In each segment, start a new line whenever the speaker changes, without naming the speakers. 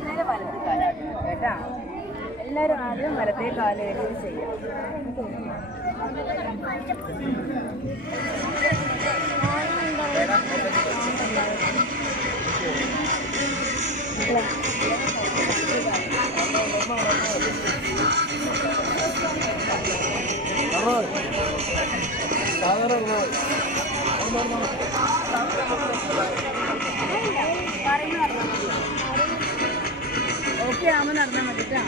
വലത്തെ കാലാക്കണം കേട്ടാ? എല്ലാവരും ആദ്യം വലത്തെ കാൽ വെച്ച് ചെയ്യാം. ഓക്കെ ആവുമ്പോൾ നടന്നാൽ മതി കേട്ടോ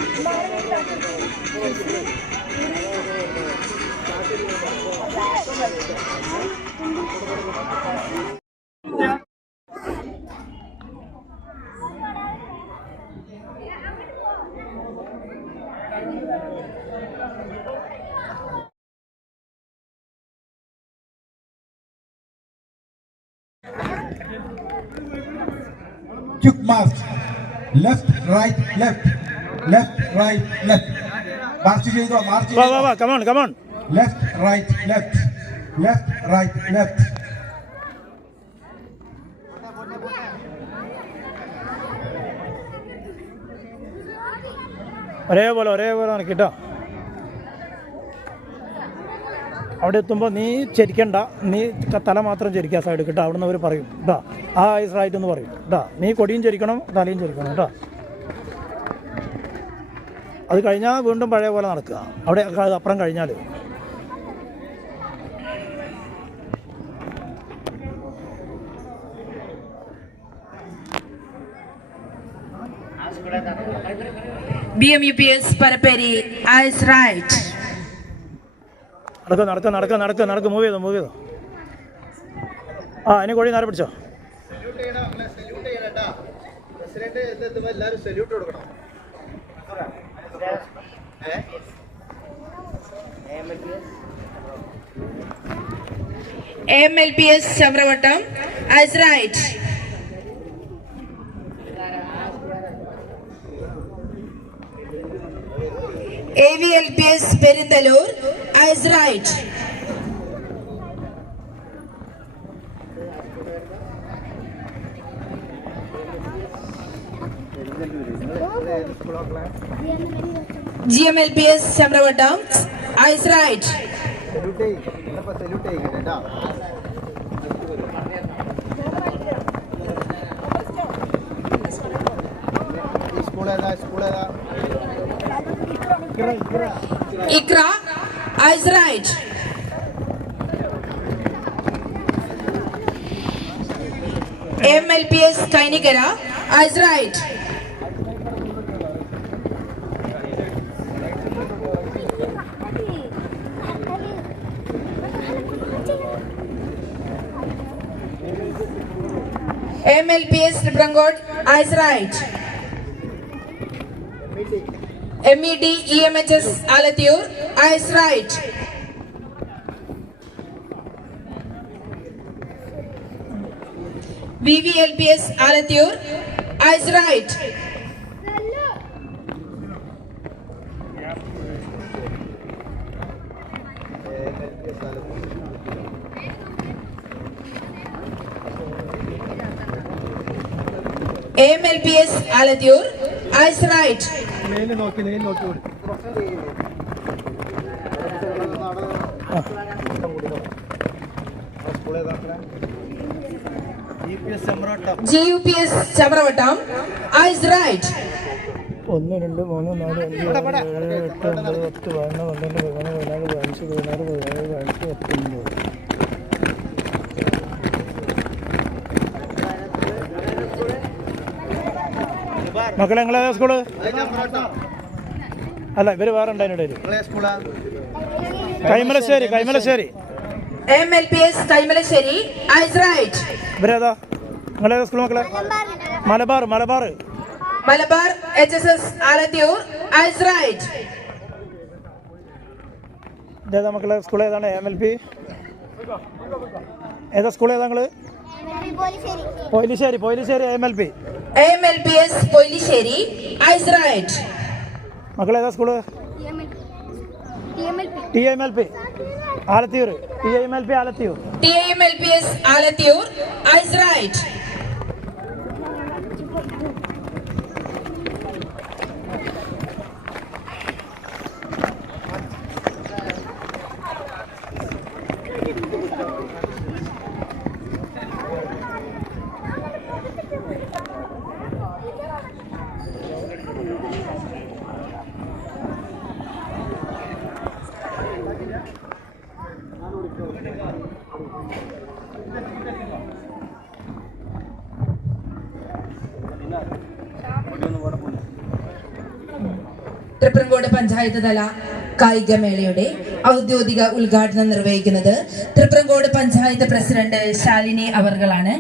quick march left right left left right left march ചെയ്തോ മാർച്ച്
വാ വാ വാ come on
come on left right left left right left
ഒരേപോലെ ഒരേപോലെ നടക്കിട്ടോ അവിടെ എത്തുമ്പോൾ നീ ചരിക്കണ്ട. നീ തല മാത്രം ചരിക്കുക സൈഡ് കിട്ടോ അവിടെ നിന്ന് അവർ പറയും കേട്ടോ ആ ഐസ് റൈറ്റ് എന്ന് പറയും. കേട്ടോ നീ കൊടിയും ചരിക്കണം തലയും ചരിക്കണം കേട്ടോ അത് കഴിഞ്ഞാൽ വീണ്ടും പഴയ പോലെ നടക്കുക. അവിടെ അപ്പുറം കഴിഞ്ഞാൽ
BMUPS പരപ്പേരി ഐസ് right.
നടക്കുക നടക്കുക നടക്കുക നടക്കുക നടക്കുക മൂവ് ചെയ്തോ മൂവ് ചെയ്തോ. ആ അതിന് കോഴി നേരെ പിടിച്ചോ?
M L P S Chavaravattam eyes right A V L P S Perunthallur. Eyes right.
School ഏതാ സ്കൂൾ ഏതാ
Ikra, eyes right. MLPS Kainikara, eyes right. MLPS Triprangod, eyes right. MED EMHS Alathur, eyes right. VVLPS Alathur, eyes right. AMLPS Alathur, eyes right.
ഒന്ന് രണ്ട് മൂന്ന് നാല് അഞ്ച് ഏഴ് എട്ട് ഒമ്പത് പത്ത് പതിനൊന്ന് പന്ത്രണ്ട് പതിമൂന്ന് പതിനാല് പതിനഞ്ച് പതിനാറ് പതിനേഴ് പതിനെട്ട് പത്തൊമ്പത്. മക്കളെ നിങ്ങളേതാ സ്കൂൾ? അല്ല ഇവർ വേറെ ഉണ്ടായിരുന്നു Kaimalassery Kaimalassery.
MLPS Kaimalassery eyes right.
ഇവരേതാ? നിങ്ങളെ സ്കൂൾ മക്കളെ? Malabar Malabar.
Malabar Alathur, eyes right.
ഇതേതാ മക്കളെ? സ്കൂൾ ഏതാണ്? എം എൽ പി ഏതാ സ്കൂൾ ഏതാ നിങ്ങൾ? Poilisheri Poilisheri M L P
AMLPS Poilisheri, eyes right.
മക്കളെ ഏതാ school T M L P Alathiyur. T M L P Alathiyur.
TAMLPS Alathur, eyes right. Triprangode panchayat തല കായികമേളയുടെ ഔദ്യോഗിക ഉദ്ഘാടനം നിർവഹിക്കുന്നത് തൃപ്രങ്കോട് പഞ്ചായത്ത് പ്രസിഡന്റ് ശാലിനി അവർകളാണ്.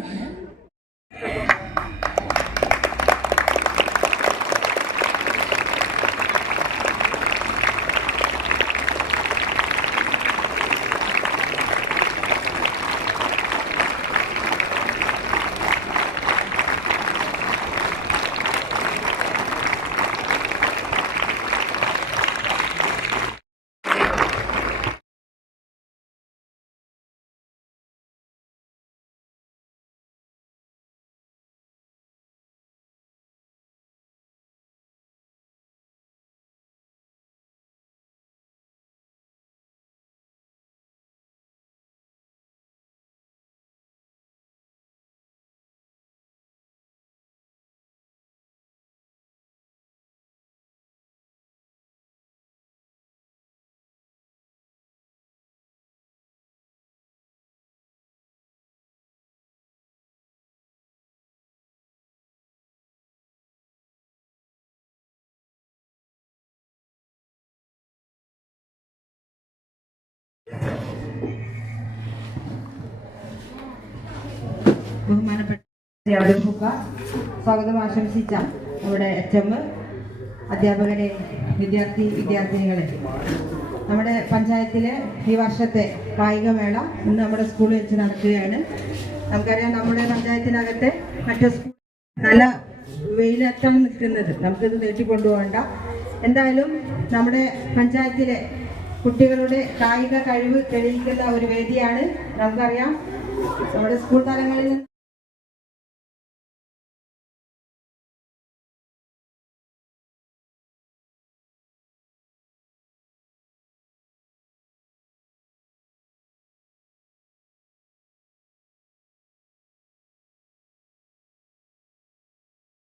ബഹുമാനപ്പെട്ട ശ്രീ സ്വാഗതം ആശംസിച്ച നമ്മുടെ എച്ച് എം അധ്യാപകരെ വിദ്യാർത്ഥി വിദ്യാർത്ഥിനികളെ. നമ്മുടെ പഞ്ചായത്തിലെ ഈ വർഷത്തെ കായികമേള ഇന്ന് നമ്മുടെ സ്കൂളിൽ വെച്ച് നടക്കുകയാണ്. നമുക്കറിയാം നമ്മുടെ പഞ്ചായത്തിനകത്തെ മറ്റു സ്കൂൾ നല്ല വെയിലത്താണ് നിൽക്കുന്നത്. നമുക്കിത് നീട്ടിക്കൊണ്ടുപോകണ്ട എന്തായാലും നമ്മുടെ പഞ്ചായത്തിലെ കുട്ടികളുടെ കായിക കഴിവ് തെളിയിക്കുന്ന ഒരു വേദിയാണ്. നമുക്കറിയാം നമ്മുടെ സ്കൂൾ തലങ്ങളിൽ